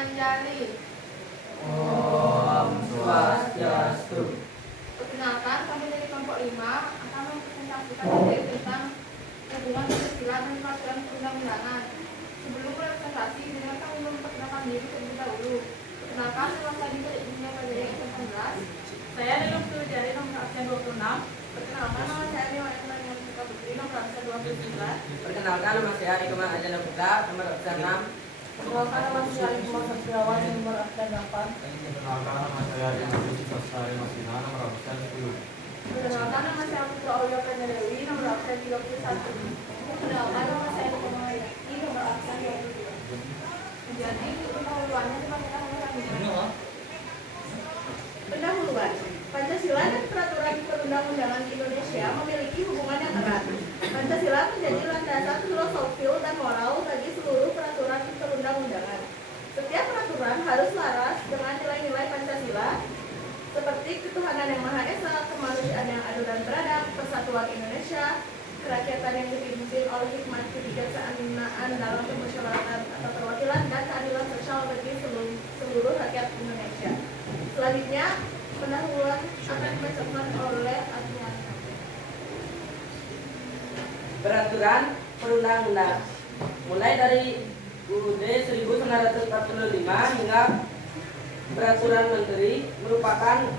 Anjali. Om Swastiastu. Perkenalkan, kami dari kelompok 5 akan mempresentasikan materi tentang hubungan Pancasila dan peraturan perundang-undangan. Sebelum presentasi, dengan kami memperkenalkan diri terlebih dahulu. Perkenalkan, nama saya Dika Ibunya Pajari S18. Saya Lelum Jari nomor absen 26. Perkenalkan, nama saya Dewa Ekman yang suka Putri nomor absen 29. Perkenalkan, nama saya Ikman Ajana Putra, nomor absen 6. Perkenalkan, nama saya Ikman Satriawan yang nomor absen 8. Perkenalkan, nama saya Dimas Sastari Masina, nomor absen 10. Perkenalkan, nama saya Putra Aulia Penyadewi nomor absen 31. Perkenalkan, nama saya Dika nomor absen 22. Jadi, untuk pendahuluannya dibacakan oleh kami. Pendahuluan. Pancasila dan peraturan perundang-undangan di Indonesia memiliki hubungan yang erat. Pancasila menjadi landasan filosofil dan moral bagi seluruh peraturan perundang-undangan. Setiap peraturan harus laras dengan nilai-nilai Pancasila seperti ketuhanan yang Maha Esa, kemanusiaan yang adil dan beradab, persatuan Indonesia, kerakyatan yang dipimpin oleh hikmat kebijaksanaan dalam permusyawaratan atau perwakilan, dan keadilan sosial bagi seluruh rakyat Indonesia. Selanjutnya, pendahuluan akan dibacakan oleh Adrian. Peraturan perundang-undang mulai dari UUD 1945 hingga Peraturan Menteri merupakan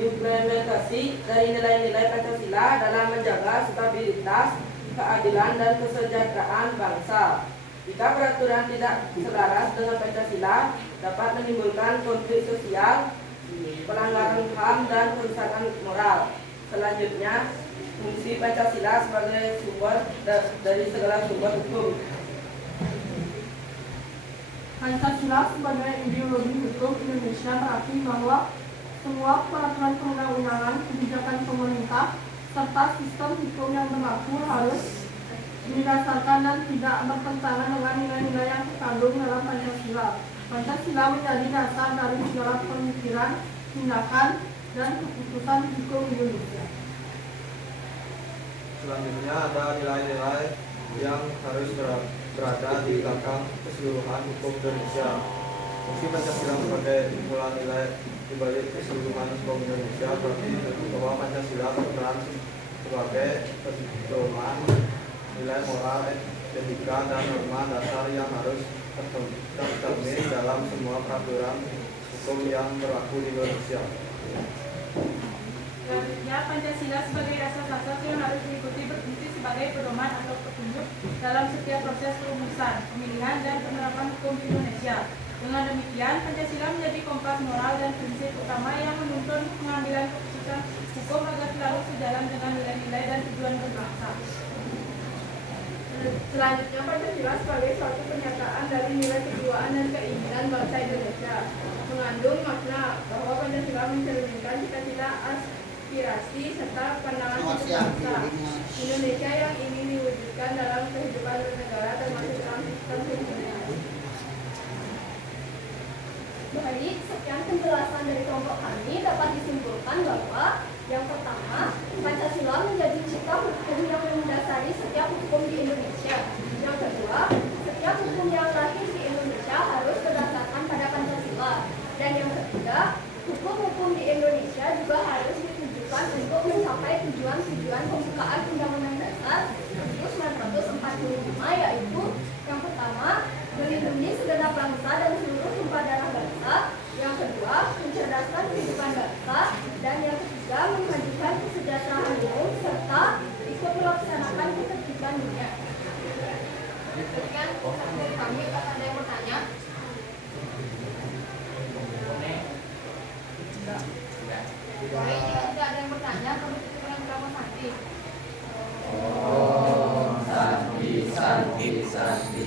implementasi dari nilai-nilai Pancasila dalam menjaga stabilitas, keadilan, dan kesejahteraan bangsa. Jika peraturan tidak selaras dengan Pancasila, dapat menimbulkan konflik sosial, pelanggaran HAM, dan kerusakan moral. Selanjutnya, fungsi Pancasila sebagai sumber dari segala sumber hukum. Pancasila sebagai ideologi hukum Indonesia berarti bahwa semua peraturan perundang-undangan, kebijakan pemerintah, serta sistem hukum yang berlaku harus didasarkan dan tidak bertentangan dengan nilai-nilai yang terkandung dalam Pancasila. Pancasila menjadi dasar dari segala pemikiran, tindakan, dan keputusan hukum Indonesia. Selanjutnya ada nilai-nilai yang harus berada di belakang keseluruhan hukum Indonesia. Fungsi Pancasila sebagai kumpulan nilai di balik keseluruhan hukum Indonesia berarti bahwa Pancasila berperan sebagai pedoman nilai moral, etika, dan norma dasar yang harus tercermin dalam semua peraturan hukum yang berlaku di Indonesia. Selanjutnya, Pancasila sebagai dasar-dasar yang harus diikuti berfungsi sebagai pedoman atau petunjuk dalam setiap proses perumusan, pemilihan, dan penerapan hukum di Indonesia. Dengan demikian, Pancasila menjadi kompas moral dan prinsip utama yang menuntun pengambilan keputusan hukum agar selalu sejalan dengan nilai-nilai dan tujuan berbangsa. Selanjutnya, Pancasila sebagai suatu pernyataan dari nilai kejiwaan dan keinginan bangsa Indonesia, mengandung makna bahwa Pancasila mencerminkan cita-cita, aspirasi, serta pandangan hidup bangsa Indonesia yang ingin diwujudkan dalam kehidupan bernegara termasuk dalam sistem hukumnya. Baik, sekian penjelasan dari kelompok kami dapat disimpulkan bahwa yang pertama, Pancasila menjadi cita hukum yang mendasari setiap hukum di Indonesia. Yang kedua, setiap hukum yang lahir di Indonesia harus berdasarkan pada Pancasila. Dan yang ketiga, hukum-hukum di Indonesia juga harus ditujukan untuk mencapai tujuan-tujuan pembukaan Undang-Undang Dasar 1945, yaitu yang pertama, melindungi segenap bangsa dan seluruh tumpah darah bangsa. Yang kedua, mencerdaskan kehidupan bangsa. Dan yang ketiga, memajukan kesejahteraan umum serta ikut melaksanakan ketertiban dunia. Sekian dari kami, apakah ada yang bertanya? Baik, jika tidak ada yang bertanya, kami tutup dengan beberapa sakti. Om Santi Santi Santi.